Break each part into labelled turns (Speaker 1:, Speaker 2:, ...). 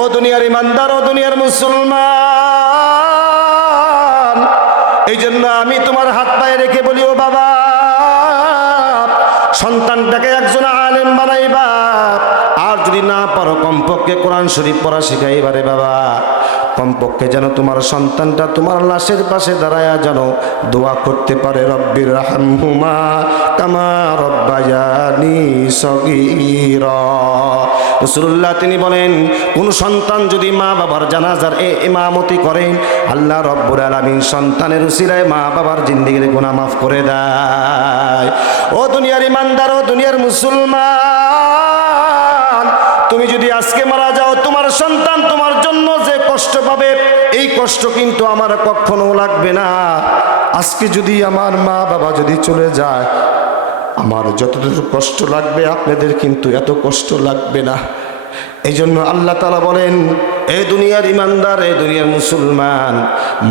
Speaker 1: ও দুনিয়ার ইমানদার, ও দুনিয়ার মুসলমান। এই জন্য আমি তোমার হাত পায়ে রেখে বলি, ও বাবা, সন্তানটাকে একজন আলেম বানাইবা। আর যদি না পারো কমপক্ষে কোরআন শরীফ পড়া শিখাইবারে বাবা। কমপক্ষে যেন তোমার সন্তানটা তোমার লাশের পাশে দাঁড়ায়া যেন দোয়া করতে পারে রব্বির রাহমহুমা কামা রব্বায়ানি সগীরা। রসুল্লাহ তিনি বলেন, কোন সন্তান যদি মা বাবার জানাজার এ ইমামতি করেন, আল্লাহ রব্বুর আলমিন সন্তানের উসিরায় মা বাবার জিন্দিগির গুণা মাফ করে দেয়। ও দুনিয়ার ইমানদার, ও দুনিয়ার মুসলমান, তুমি যদি আজকে মারা যাও তোমার সন্তান তোমার জন্য যে কষ্ট পাবে এই কষ্ট কিন্তু আমার কখনো লাগবে না। আজকে যদি আমার মা বাবা যদি চলে যায়, আমার যতটুকু কষ্ট লাগবে আপনাদের কিন্তু এত কষ্ট লাগবে না। এই জন্য আল্লাহ তালা বলেন এই দুনিয়ার ইমানদার এই দুনিয়ার মুসলমান।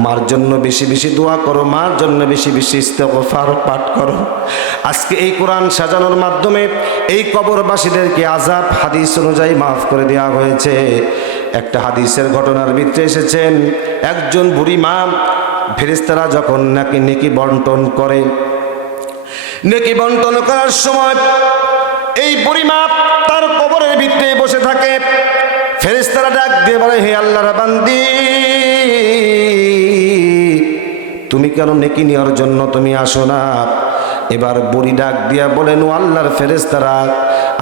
Speaker 1: মার জন্য বেশি বেশি দোয়া করো, মার জন্য বেশি বেশি ইস্তেগফার পাঠ করো। আজকে এই কোরআন সাজানোর মাধ্যমে এই কবরবাসীদেরকে আজাব হাদিস অনুযায়ী মাফ করে দেওয়া হয়েছে। একটা হাদিসের ঘটনার ভিতরে এসেছেন, একজন বুড়ি মা ফেরেস্তারা যখন নাকি নেকি বন্টন করে। নেকি বন্টন করার সময় এই বুড়িমা তার কবরের ভিতরে বসে থাকে। ফেরেস্তারা ডাক দিয়ে বলে, হে আল্লাহর বান্দি, তুমি কেন নেকি নেওয়ার জন্য তুমি আসো না? এবার বুড়ি ডাক দিয়া বলেন ও আল্লাহর ফেরেস্তারা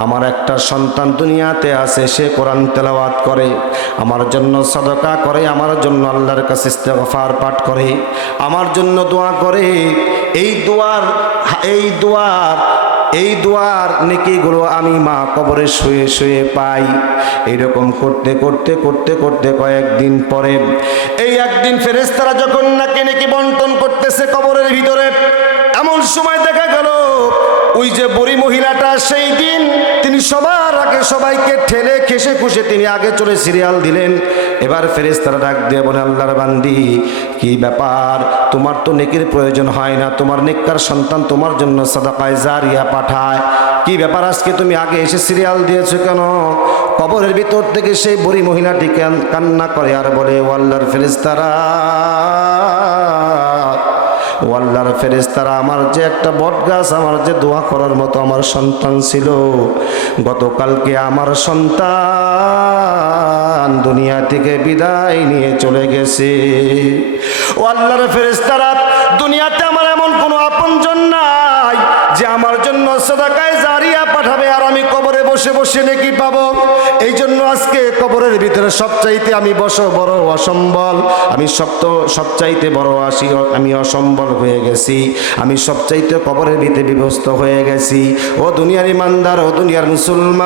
Speaker 1: আমার একটা সন্তান দুনিয়াতে আছে, সে কোরআন তেলাওয়াত করে, আমার জন্য সদকা করে, আমার জন্য আল্লাহর কাছে ইস্তেগফার পাঠ করে, আমার জন্য দোয়া করে, এই দোয়ার এই দোয়ার এই দোয়ার নেকিগুলো আমি মা কবরে শুয়ে শুয়ে পাই। এইরকম করতে করতে করতে করতে কয়েকদিন পরে এই একদিন ফেরেস্তারা যখন নাকি নেকি বন্টন করতেছে কবরের ভিতরে, এমন সময় দেখা গেল ওই যে বড়ি মহিলাটা সেই দিন তিনি সবার আগে সবাইকে ঠেলে খেসে খুশে তিনি আগে চলে সিরিয়াল দিলেন। এবার ফেরেস্তারা ডাক দিয়ে বলে, আল্লাহর বান্দি কি ব্যাপার, তোমার তো নেকির প্রয়োজন হয় না, তোমার নেককার সন্তান তোমার জন্য সাদাকায় জারিয়া পাঠায়। কি ব্যাপার আজকে তুমি আগে এসে সিরিয়াল দিয়েছ কেন? কবরের ভিতর থেকে সেই বুড়ি মহিলাটি কান- কান্না করে আর বলে, ও আল্লাহর ফেরেস্তারা ও আল্লাহর ফেরেস্তারা আমার যে একটা বট গাছ আমার যে দোয়া করার মতো আমার সন্তান ছিল। গতকালকে আমার সন্তান দুনিয়া থেকে বিদায় নিয়ে চলে গেছে। ও আল্লাহর ফেরেস্তারা দুনিয়াতে আমার এমন কোনো আপনজন নাই যে আমার জন্য সদাকায় জারিয়া পাঠাবে আর আমি কবরে বসে বসে নাকি পাবো। এই জন্য আজকে কবরের ভিতরে সবচাইতে আমি বস, বড় অসম্বল। আমি সপ্ত, সবচাইতে বড় আসি, আমি অসম্বল হয়ে গেছি। আমি সবচাইতে কবরের ভিতরে বিভস্ত হয়ে গেছি। ও দুনিয়ার ইমানদার, ও দুনিয়ার মুসলমান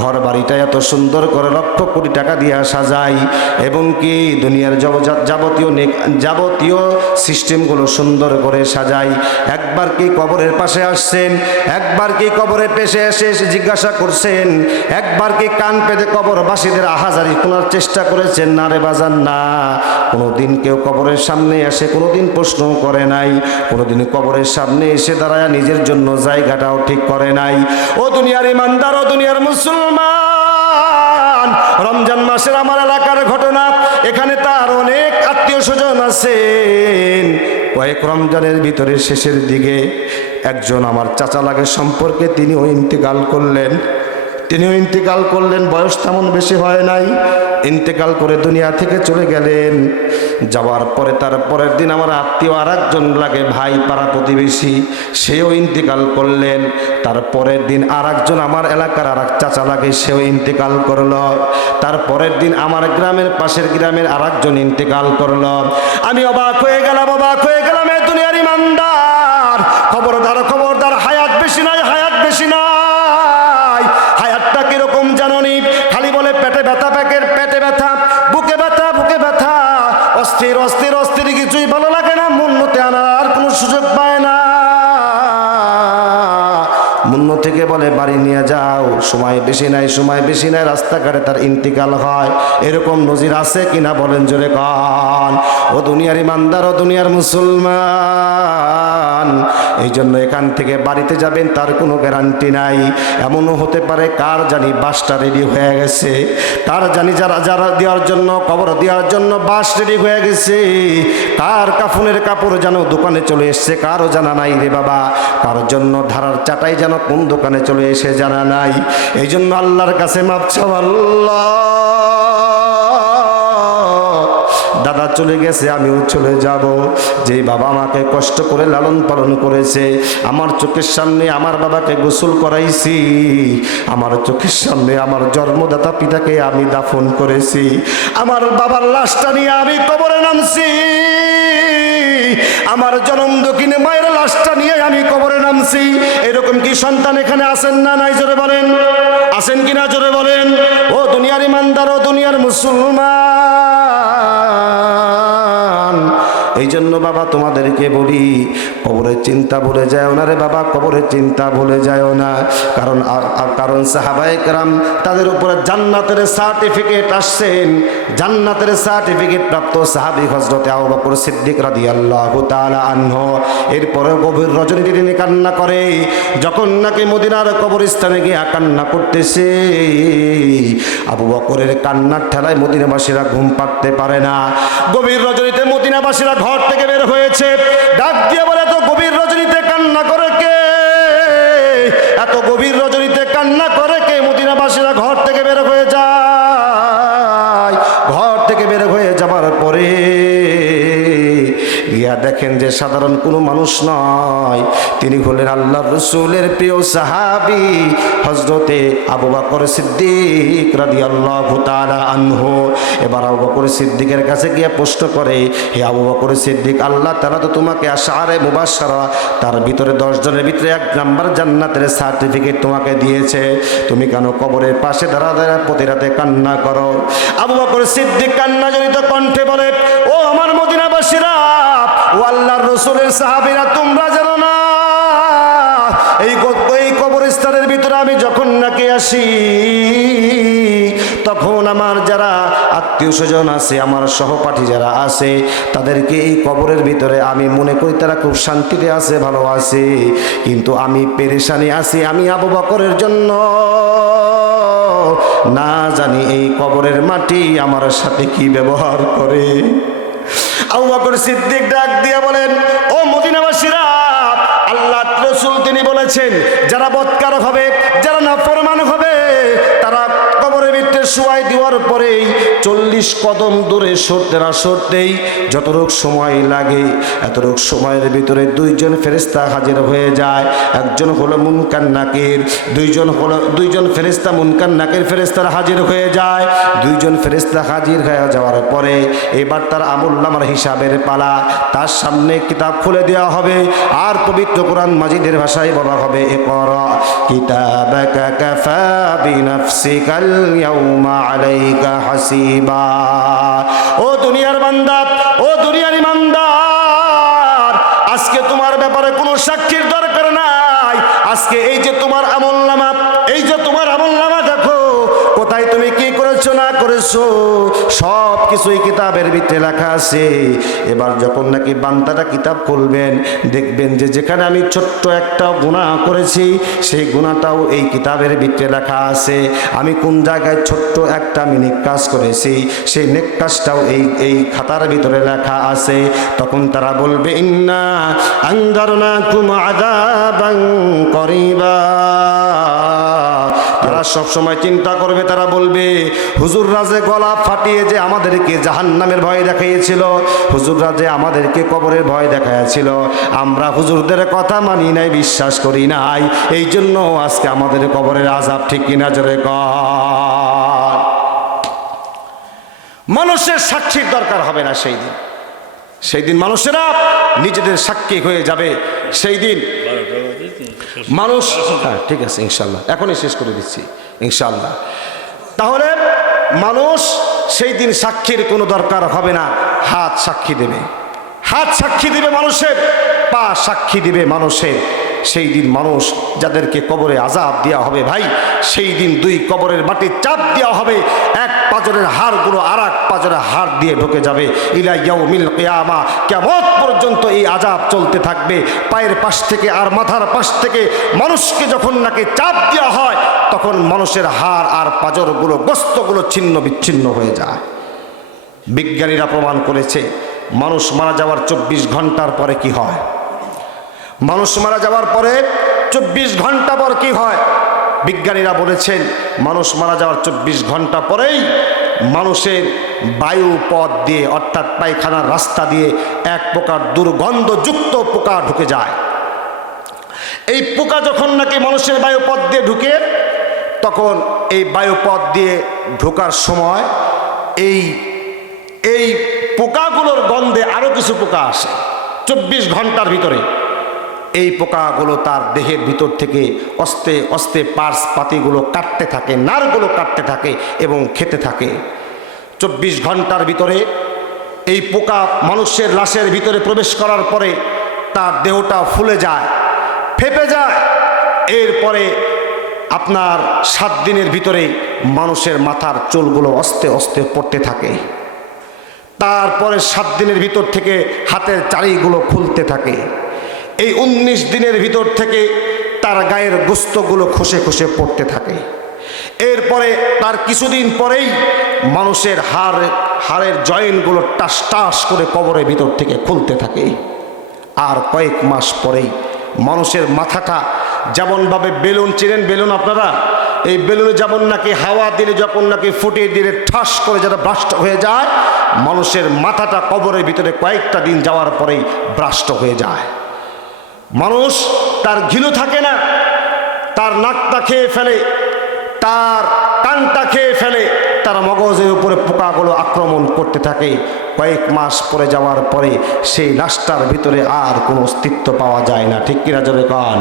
Speaker 1: ঘর বাড়িটা এত সুন্দর করে লক্ষ কোটি টাকা দিয়া সাজাই, এবং কি দুনিয়ার যাবতীয় যাবতীয় সিস্টেমগুলো সুন্দর করে সাজাই। একবার কি কবরের পাশে আসছেন, একবার কি কবরের পেশে এসে এসে জিজ্ঞাসা করছেন। একবার কি কান পেতে কবরবাসীদের আহাজারি শোনার চেষ্টা করেছেন? না রে বাজান, না। কোনোদিন কেউ কবরের সামনে এসে কোনোদিন প্রশ্ন করে নাই। কোনোদিন কবরের সামনে এসে দাঁড়ায় নিজের জন্য জায়গাটাও ঠিক করে নাই। ও দুনিয়ার ইমানদার, ও দুনিয়ার মুসলমান, রমজান মাসের আমার এলাকার ঘটনা। এখানে তার অনেক আত্মীয় স্বজন আছেন। কয়েক রমজানের ভিতরে শেষের দিকে একজন আমার চাচা লাগে সম্পর্কে তিনিও ইন্তেকাল করলেন। তিনিও ইন্তেকাল করলেন, বয়স তেমন বেশি হয় নাই। ইন্তেকাল করে দুনিয়া থেকে চলে গেলেন। যাওয়ার পরে তার পরের দিন আমার আত্মীয় আর একজন লাগে, ভাই পাড়া প্রতিবেশী, সেও ইন্তেকাল করলেন। তার পরের দিন আর একজন আমার এলাকার আর এক চাচা লাগে, সেও ইন্তেকাল করল। তার পরের দিন আমার গ্রামের পাশের গ্রামের আর একজন ইন্তেকাল করল। আমি অবাক হয়ে গেলাম, অবাক হয়ে গেলাম, এ দুনিয়ার ইমানদার। খবরদার খবরদার। বলে বাড়ি নিয়ে সময় বেশি নাই, সময় বেশি নাই, রাস্তাঘাটে তার ইন্তিকাল হয়। এরকম নজির আছে কিনা বলেন জোরে কন। ও দুনিয়ার ইমানদার, ও দুনিয়ার মুসলমান। এই জন্য এখান থেকে বাড়িতে যাবেন, তার কোনো গ্যারান্টি নাই। এমনও হতে পারে কার জানি বাসটা রেডি হয়ে গেছে। তার জানি যারা যারা দেওয়ার জন্য, কবর দেওয়ার জন্য বাস রেডি হয়ে গেছে। কার কাফনের কাপড় যেন দোকানে চলে এসছে, কারও জানা নাই রে বাবা। কারোর জন্য ধারার চাটাই যেন কোন দোকানে চলে এসে জানা নাই। এই জন্য আল্লাহর কাছে মাপ দাদা চলে গেছে, আমিও চলে যাব। যে বাবা আমাকে কষ্ট করে লালন পালন করেছে, আমার চোখের সামনে আমার বাবাকে গোসল করাইছি, আমার চোখের সামনে আমার জন্মদাতা পিতাকে আমি দাফন করেছি, আমার বাবার লাশটা নিয়ে আমি কবরে নামছি, আমার জনম দক্ষিণে মায়ের লাশটা নিয়ে আমি কবরে নামছি এরকম কি সন্তান এখানে আসেন না নাই? জোরে বলেন। আসেন কি না? জোরে বলেন। ও দুনিয়ার ইমানদার, ও দুনিয়ার মুসলমান। এই জন্য বাবা তোমাদেরকে বলি, কবরের চিন্তা ভুলে যায় না রে বাবা, কবরের চিন্তা ভুলে যায় না। কারণ কারণ সাহাবায়ে কেরাম তাদের উপরে জান্নাতের সার্টিফিকেট আসছেন। জান্নাতের সার্টিফিকেট প্রাপ্ত সাহাবি হজরতে আবু বকর সিদ্দিক রাদিয়াল্লাহু তাআলা আনহু। এরপরে গভীর রজনীতে তিনি কান্না করে, যখন নাকি মদিনার কবরস্থানে গিয়ে কান্না করতেছে, আবু বকরের কান্নার ঠেলায় মদিনাবাসীরা ঘুম পাড়তে পারে না। গভীর রজনীতে মদিনাবাসীরা ঘর থেকে বের হয়েছে। ডাক দিয়ে বলে, এত গভীর রজনীতে কান্না করে কে? এত গভীর দেখেন যে সাধারণ কোনো মানুষ নয়। তিনি হলেন আল্লাহ রসুলের প্রিয় সাহাবি হজরতে আবু বকর সিদ্দিক রাদি আল্লাহ আনহু। এবার আবু বকর সিদ্দিকের কাছে গিয়ে প্রশ্ন করে, হে আবু বকর সিদ্দিক, আল্লাহ তারা তো তোমাকে আশারে মুবাসারা তার ভিতরে দশজনের ভিতরে এক নাম্বার জান্নাতের সার্টিফিকেট তোমাকে দিয়েছে। তুমি কেন কবরের পাশে দাঁড়া দাঁড়া প্রতি রাতে কান্না করো? আবু বকর সিদ্দিক কান্না জড়িত কণ্ঠে বলে, ও আমার মদিনাবাসীরা ও আল্লাহর রসুলের সাহাবীরা, তোমরা জানো না? এই এই কবরস্থানের ভিতরে আমি যখন নাকি আসি, তখন আমার যারা আত্মীয় স্বজন আছে, আমার সহপাঠী যারা আছে, তাদেরকে এই কবরের ভিতরে আমি মনে করি তারা খুব শান্তিতে আছে, ভালো আছে। কিন্তু আমি পেরেশানি আছি, আমি আবু বকরের জন্য। না জানি এই কবরের মাটি আমার সাথে কি ব্যবহার করে। সিদ্দিক ডাক দিয়ে বলেন, ও মদিনাবাসীরা আল্লাহ রসুল তিনি বলেছেন, যারা বৎকার হবে, যারা নাফরমান হবে, তারা কবরের ভিতরে শুয়াই দেওয়ার পরেই চল্লিশ কদম দূরে সরতে না সরতেই যতটুক সময় লাগে এতটুক সময়ের ভিতরে দুইজন ফেরেস্তা হাজির হয়ে যায়। একজন হলো মুনকান নাকির, দুইজন হলো দুইজন ফেরেস্তা মুনকান নাকির ফেরেস্তার হাজির হয়ে যায়। দুইজন ফেরেস্তা হাজির হয়ে যাওয়ার পরে এবার তার আমুল নামার হিসাবের পালা তার সামনে কিতাব খুলে দেওয়া হবে আর পবিত্র কোরআন মাজিদের ভাষায় বলা হবে, এ কর কিতাবাকা কাফা বিনাফসিকাল ইয়াউমা আলাইকা ও দুনিয়ার বান্দা ও দুনিয়ার ইমানদার আজকে তোমার ব্যাপারে কোনো সাক্ষীর দরকার নাই আজকে এই যে তোমার আমল নামা এই যে তোমার আমল নামা দেখো কোথায় তুমি কি করেছ না করেছ সব কিছুই কিতাবের ভিতরে লেখা আছে। এবার যখন নাকি বান্দাটা কিতাব খুলবেন, দেখবেন যে যেখানে আমি ছোট্ট একটা গুণা করেছি, সেই গুণাটাও এই কিতাবের ভিতরে লেখা আছে। আমি কোন জায়গায় ছোট্ট একটা আমি নেক কাজ করেছি, সেই নেক কাজটাও এই এই খাতার ভিতরে লেখা আছে। তখন তারা বলবে, ইন্না আন্দারনা কুম আদাবাং করিবা। তারা সব সময় চিন্তা করবে, তারা বলবে হুজুর রাজে গলা ফাটিয়ে যে আমাদেরকে জাহান্নামের ভয় দেখাইয়েছিল হুজুর রাজে আমাদেরকে কবরের ভয় দেখাইয়াছিল, আমরা হুজুরদের কথা মানি নাই, বিশ্বাস করি নাই। এই জন্য আজকে আমাদের কবরের আজাব ঠিক কিনা জোরে মানুষের সাক্ষীর দরকার হবে না সেই দিন। সেই দিন মানুষেরা নিজেদের সাক্ষী হয়ে যাবে। সেই দিন মানুষ হ্যাঁ ঠিক আছে ইনশাল্লাহ এখনই শেষ করে দিচ্ছি ইনশাল্লাহ তাহলে মানুষ সেই দিন সাক্ষীর কোনো দরকার হবে না। হাত সাক্ষী দেবে। হাত সাক্ষী দিবে মানুষের পা সাক্ষী দিবে মানুষের। সেই দিন মানুষ যাদেরকে কবরে আজাব দেওয়া হবে ভাই, সেই দিন দুই কবরের মাটি চাপ দেওয়া হবে। এক পাজরের হাড়গুলো আর এক পাজরের হাড় দিয়ে ঢুকে যাবে। ইলা ইয়াউমিল কিয়ামা কেমন পর্যন্ত এই আজাব চলতে থাকবে। পায়ের পাশ থেকে আর মাথার পাশ থেকে মানুষকে যখন নাকি চাপ দেওয়া হয়, তখন মানুষের হাড় আর পাজরগুলো গোস্তগুলো ছিন্ন বিচ্ছিন্ন হয়ে যায়। বিজ্ঞানীরা প্রমাণ করেছে, মানুষ মারা যাওয়ার চব্বিশ ঘণ্টার পরে কি হয়? মানুষ মারা যাওয়ার পরে চব্বিশ ঘণ্টা পর কি হয়? বিজ্ঞানীরা বলেছেন, মানুষ মারা যাওয়ার চব্বিশ ঘণ্টা পরেই মানুষের বায়ু পথ দিয়ে, অর্থাৎ পায়খানার রাস্তা দিয়ে এক প্রকার দুর্গন্ধযুক্ত পোকা ঢুকে যায়। এই পোকা যখন নাকি মানুষের বায়ুপথ দিয়ে ঢুকে, তখন এই বায়ুপথ দিয়ে ঢোকার সময় এই এই পোকাগুলোর গন্ধে আরও কিছু পোকা আসে। চব্বিশ ঘণ্টার ভিতরে। এই পোকাগুলো তার দেহের ভিতর থেকে অস্তে অস্তে পার্স পাতিগুলো কাটতে থাকে, নারগুলো কাটতে থাকে এবং খেতে থাকে। চব্বিশ ঘণ্টার ভিতরে এই পোকা মানুষের লাশের ভিতরে প্রবেশ করার পরে তার দেহটা ফুলে যায়, ফেপে যায়। এরপরে আপনার সাত দিনের ভিতরে মানুষের মাথার চুলগুলো অস্তে অস্তে পড়তে থাকে। তারপরে সাত দিনের ভিতর থেকে হাতের চারিগুলো খুলতে থাকে। এই উনিশ দিনের ভিতর থেকে তার গায়ের গোস্তগুলো খসে খসে পড়তে থাকে। এরপরে তার কিছুদিন পরেই মানুষের হাড়, হাড়ের জয়েন্টগুলো টাস টাস করে কবরের ভিতর থেকে খুলতে থাকে। আর কয়েক মাস পরেই মানুষের মাথাটা যেমনভাবে বেলুন, চিনেন বেলুন আপনারা? এই বেলুনে যেমন নাকি হাওয়া দিলে, যখন নাকি ফুটিয়ে দিলে ঠাস করে যারা ব্রাষ্ট হয়ে যায়, মানুষের মাথাটা কবরের ভিতরে কয়েকটা দিন যাওয়ার পরেই ব্রাষ্ট হয়ে যায়। মানুষ তার ঘিলু থাকে না, তার নাকটা খেয়ে ফেলে, তার কানটা খেয়ে ফেলে, তার মগজের উপরে পোকাগুলো আক্রমণ করতে থাকে। কয়েক মাস পরে যাওয়ার পরে সেই লাশটার ভিতরে আর কোনো অস্তিত্ব পাওয়া যায় না, ঠিক কিনা জোরে কান?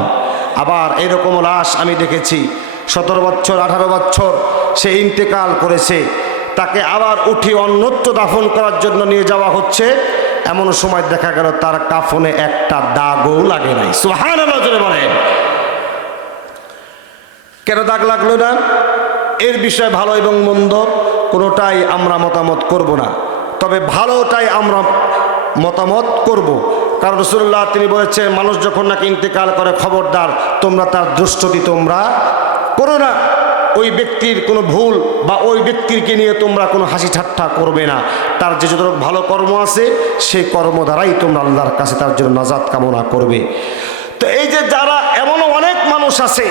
Speaker 1: আবার এরকম লাশ আমি দেখেছি, সতেরো বছর, আঠারো বছর সে ইন্তেকাল করেছে, তাকে আবার উঠিয়ে অন্যত্র দাফন করার জন্য নিয়ে যাওয়া হচ্ছে। এমন সময় দেখা গেল তার কাফনে একটা দাগও লাগে নাই। সুহান জোরে বলেন। কেন দাগ লাগল না? এর বিষয়ে ভালো এবং মন্দ কোনোটাই আমরা মতামত করব না। তবে ভালোটাই আমরা মতামত করব। কারণ রসুল্লাহ তিনি বলেছেন, মানুষ যখন নাকি ইন্তেকাল করে খবরদার, তোমরা তার দুষ্টতি তোমরা করো না। ওই ব্যক্তির কোনো ভুল বা ওই ব্যক্তিকে নিয়ে তোমরা কোনো হাসি ঠাট্টা করবে না। তার যে যত ভালো কর্ম আছে সেই কর্ম দ্বারাই তোমরা আল্লাহর কাছে তার জন্য নাজাত কামনা করবে। তো এই যে যারা এমনও অনেক মানুষ আছে,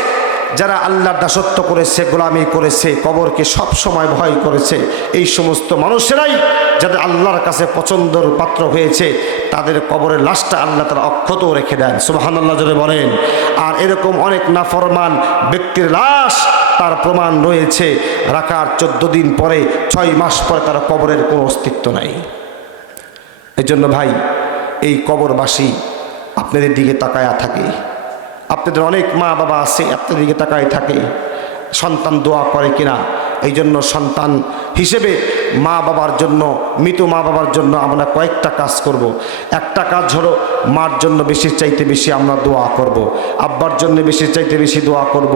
Speaker 1: যারা আল্লাহর দাসত্ব করেছে, গোলামি করেছে, কবরকে সব সময় ভয় করেছে, এই সমস্ত মানুষেরাই যাদের আল্লাহর কাছে পছন্দর পাত্র হয়েছে, তাদের কবরের লাশটা আল্লাহ তারা অক্ষত রেখে দেন। সুবাহান জোরে বলেন। আর এরকম অনেক নাফরমান ব্যক্তির লাশ তার প্রমাণ রয়েছে। রাখার চোদ্দ দিন পরে, ছয় মাস পরে তার কবরের কোনো অস্তিত্ব নাই। এই জন্য ভাই, এই কবরবাসী আপনাদের দিকে তাকায়া থাকে। আপনাদের অনেক মা বাবা আছে, আপনাদের দিকে তাকায় থাকে। সন্তান দোয়া করে কিনা এই জন্য সন্তান হিসেবে মা বাবার জন্য, মৃত মা বাবার জন্য আমরা কয়েকটা কাজ করব। একটা কাজ হলো মার জন্য বেশি চাইতে বেশি আমরা দোয়া করব। আব্বার জন্য বেশি চাইতে বেশি দোয়া করব।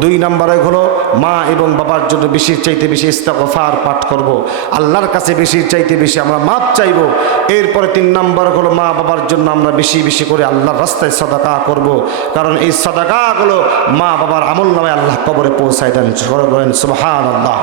Speaker 1: দুই নম্বরে হলো মা এবং বাবার জন্য বেশি চাইতে বেশি ইস্তাগফার পাঠ করব। আল্লাহর কাছে বেশি চাইতে বেশি আমরা মাপ চাইব এরপরে তিন নম্বর হলো মা বাবার জন্য আমরা বেশি বেশি করে আল্লাহর রাস্তায় সদাকা করব। কারণ এই সদাকাগুলো মা বাবার আমল নামে আল্লাহ কবরে পৌঁছায় দেন বলেন সুবহান আল্লাহ